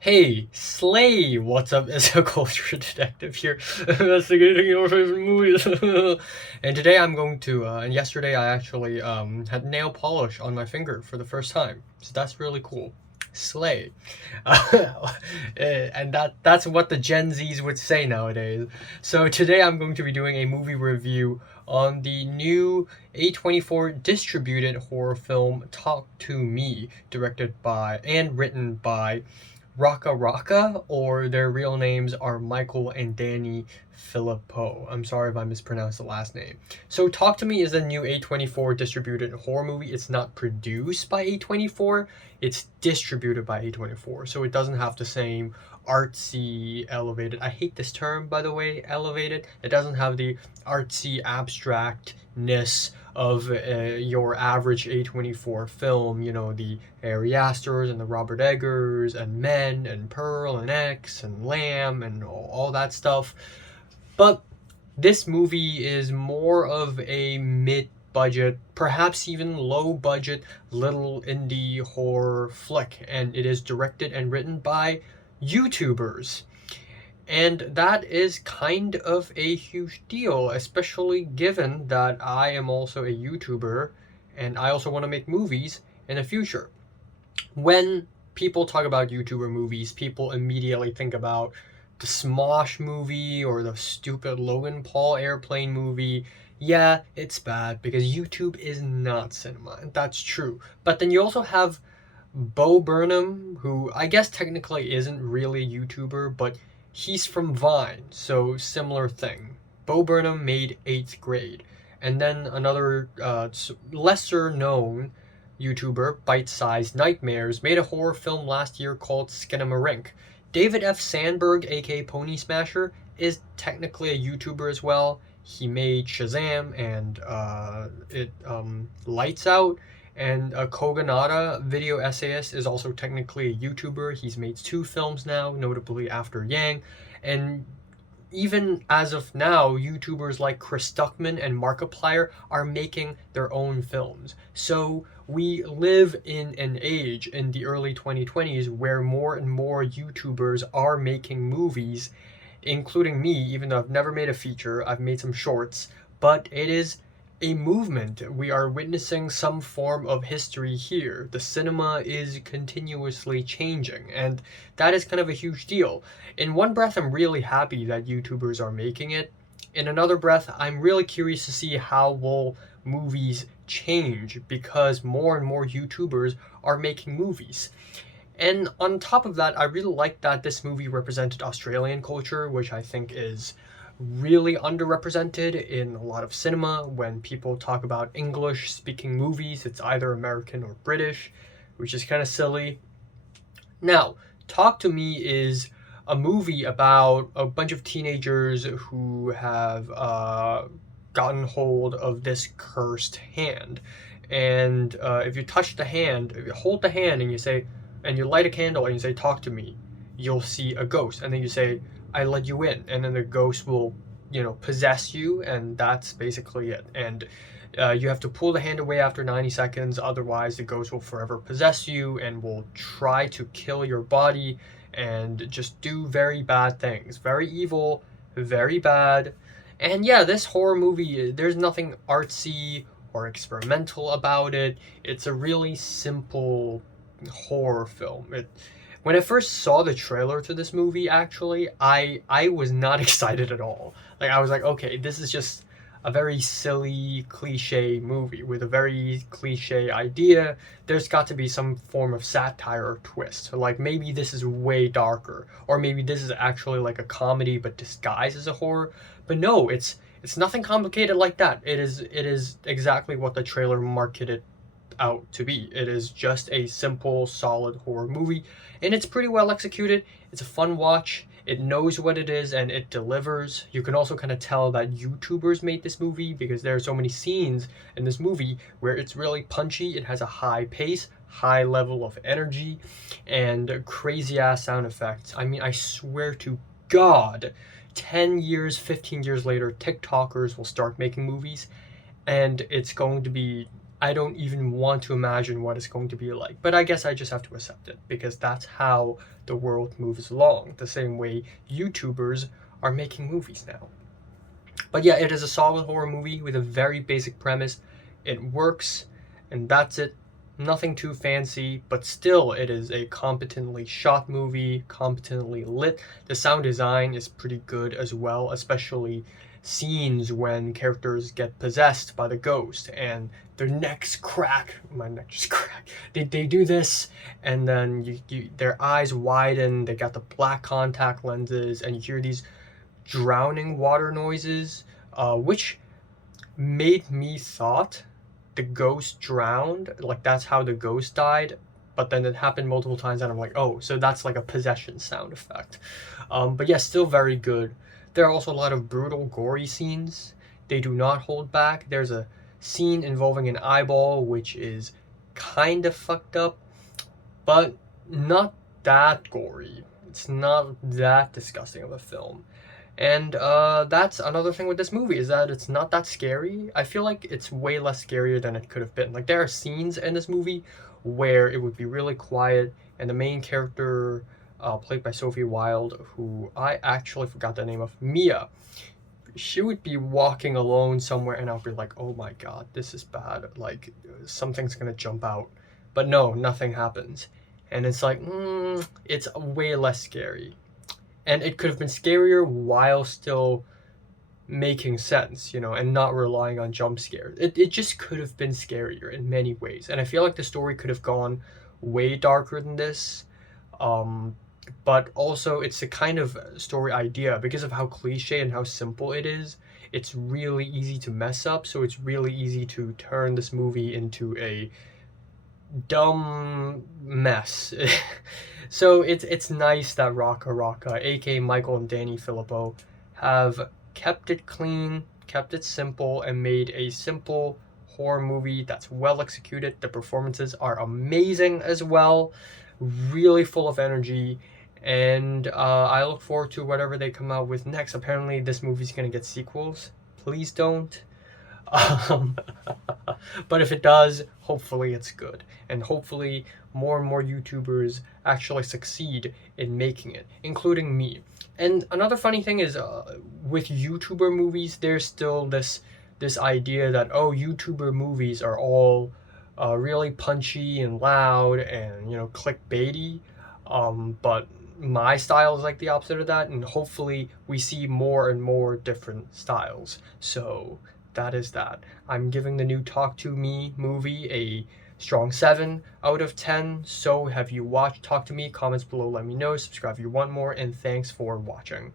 Hey, Slay! What's up? It's a culture detective here, investigating your favorite movies. And today I'm going to, and yesterday I actually had nail polish on my finger for the first time, so that's really cool. Slay. And that's what the Gen Zs would say nowadays. So today I'm going to be doing a movie review on the new A24 distributed horror film Talk to Me, directed by and written by Raka Raka, or their real names are Michael and Danny Filippo. I'm sorry if I mispronounced the last name. So Talk to Me is a new A24 distributed horror movie. It's not produced by A24, it's distributed by A24. So it doesn't have the same artsy, elevated. I hate this term, by the way, elevated. It doesn't have the artsy abstractness of your average A24 film, the Ari Asters and the Robert Eggers and Men and Pearl and X and Lamb and all that stuff. But this movie is more of a mid-budget, perhaps even low-budget, little indie horror flick, and it is directed and written by YouTubers. And that is kind of a huge deal, especially given that I am also a YouTuber and I also want to make movies in the future. When people talk about YouTuber movies, people immediately think about the Smosh movie or the stupid Logan Paul airplane movie. Yeah, it's bad because YouTube is not cinema, and that's true. But then you also have Bo Burnham, who I guess technically isn't really a YouTuber, but he's from Vine, so similar thing. Bo Burnham made 8th grade. And then another lesser known YouTuber, Bite Size Nightmares, made a horror film last year called Skinamarink. David F. Sandberg, aka Pony Smasher, is technically a YouTuber as well. He made Shazam and Lights Out. And Koganada, video essayist, is also technically a YouTuber. He's made 2 films now, notably After Yang. And even as of now, YouTubers like Chris Stuckman and Markiplier are making their own films. So we live in an age in the early 2020s where more and more YouTubers are making movies, including me, even though I've never made a feature. I've made some shorts, but it is a movement. We are witnessing some form of history here. The cinema is continuously changing, and that is kind of a huge deal. In one breath, I'm really happy that YouTubers are making it. In another breath, I'm really curious to see how will movies change because more and more YouTubers are making movies. And on top of that, I really like that this movie represented Australian culture, which I think is really underrepresented in a lot of cinema. When people talk about English speaking movies, it's either American or British, which is kind of silly. Now, Talk to Me is a movie about a bunch of teenagers who have gotten hold of this cursed hand. And if you touch the hand, if you hold the hand and you say, and you light a candle and you say, talk to me, you'll see a ghost. And then you say, I let you in. And then the ghost will, possess you. And that's basically it. And you have to pull the hand away after 90 seconds. Otherwise, the ghost will forever possess you and will try to kill your body and just do very bad things. Very evil, very bad. And yeah, this horror movie, there's nothing artsy or experimental about it. It's a really simple horror film. When I first saw the trailer to this movie, actually, I was not excited at all. Like, I was like, okay, this is just a very silly cliche movie with a very cliche idea. There's got to be some form of satire or twist. So, like, maybe this is way darker, or maybe this is actually like a comedy but disguised as a horror. But no, it's nothing complicated like that. It is exactly what the trailer marketed out to be. It is just a simple, solid horror movie, and it's pretty well executed. It's a fun watch. It knows what it is and it delivers. You can also kind of tell that YouTubers made this movie because there are so many scenes in this movie where it's really punchy. It has a high pace, high level of energy, and crazy ass sound effects. I mean, I swear to God, 10 years, 15 years later, TikTokers will start making movies and it's going to be I don't even want to imagine what it's going to be like. But I guess I just have to accept it, because that's how the world moves along, the same way YouTubers are making movies now. But yeah, it is a solid horror movie with a very basic premise. It works, and that's it. Nothing too fancy, but still it is a competently shot movie, competently lit. The sound design is pretty good as well, especially scenes when characters get possessed by the ghost and their necks crack. My neck just cracked. They do this, and then their eyes widen. They got the black contact lenses, and you hear these drowning water noises, which made me thought the ghost drowned, like that's how the ghost died. But then it happened multiple times, and I'm like, oh, so that's like a possession sound effect. But yeah, still very good. There are also a lot of brutal, gory scenes. They do not hold back. There's a scene involving an eyeball, which is kind of fucked up, but not that gory. It's not that disgusting of a film. And that's another thing with this movie, is that it's not that scary. I feel like it's way less scarier than it could have been. Like, there are scenes in this movie where it would be really quiet, and the main character, played by Sophie Wilde, who I actually forgot the name of, Mia, she would be walking alone somewhere, and I'll be like, oh my god, this is bad. Like, something's gonna jump out. But no, nothing happens. And it's like, it's way less scary. And it could have been scarier while still making sense, you know, and not relying on jump scares. It just could have been scarier in many ways. And I feel like the story could have gone way darker than this. But also, it's a kind of story idea, because of how cliche and how simple it is. It's really easy to mess up, so it's really easy to turn this movie into a dumb mess. So it's nice that Raka Raka, aka Michael and Danny Filippo, have kept it clean, kept it simple, and made a simple horror movie that's well executed. The performances are amazing as well, really full of energy, and I look forward to whatever they come out with next. Apparently this movie's gonna get sequels. Please don't. But if it does, hopefully it's good, and hopefully more and more YouTubers actually succeed in making it, including me. And another funny thing is, with YouTuber movies, there's still this idea that, oh, YouTuber movies are all really punchy and loud and, you know, clickbaity. But my style is like the opposite of that, and hopefully we see more and more different styles. So that is that. I'm giving the new Talk to Me movie a strong 7 out of 10. So have you watched Talk to Me? Comments below, let me know. Subscribe if you want more, and thanks for watching.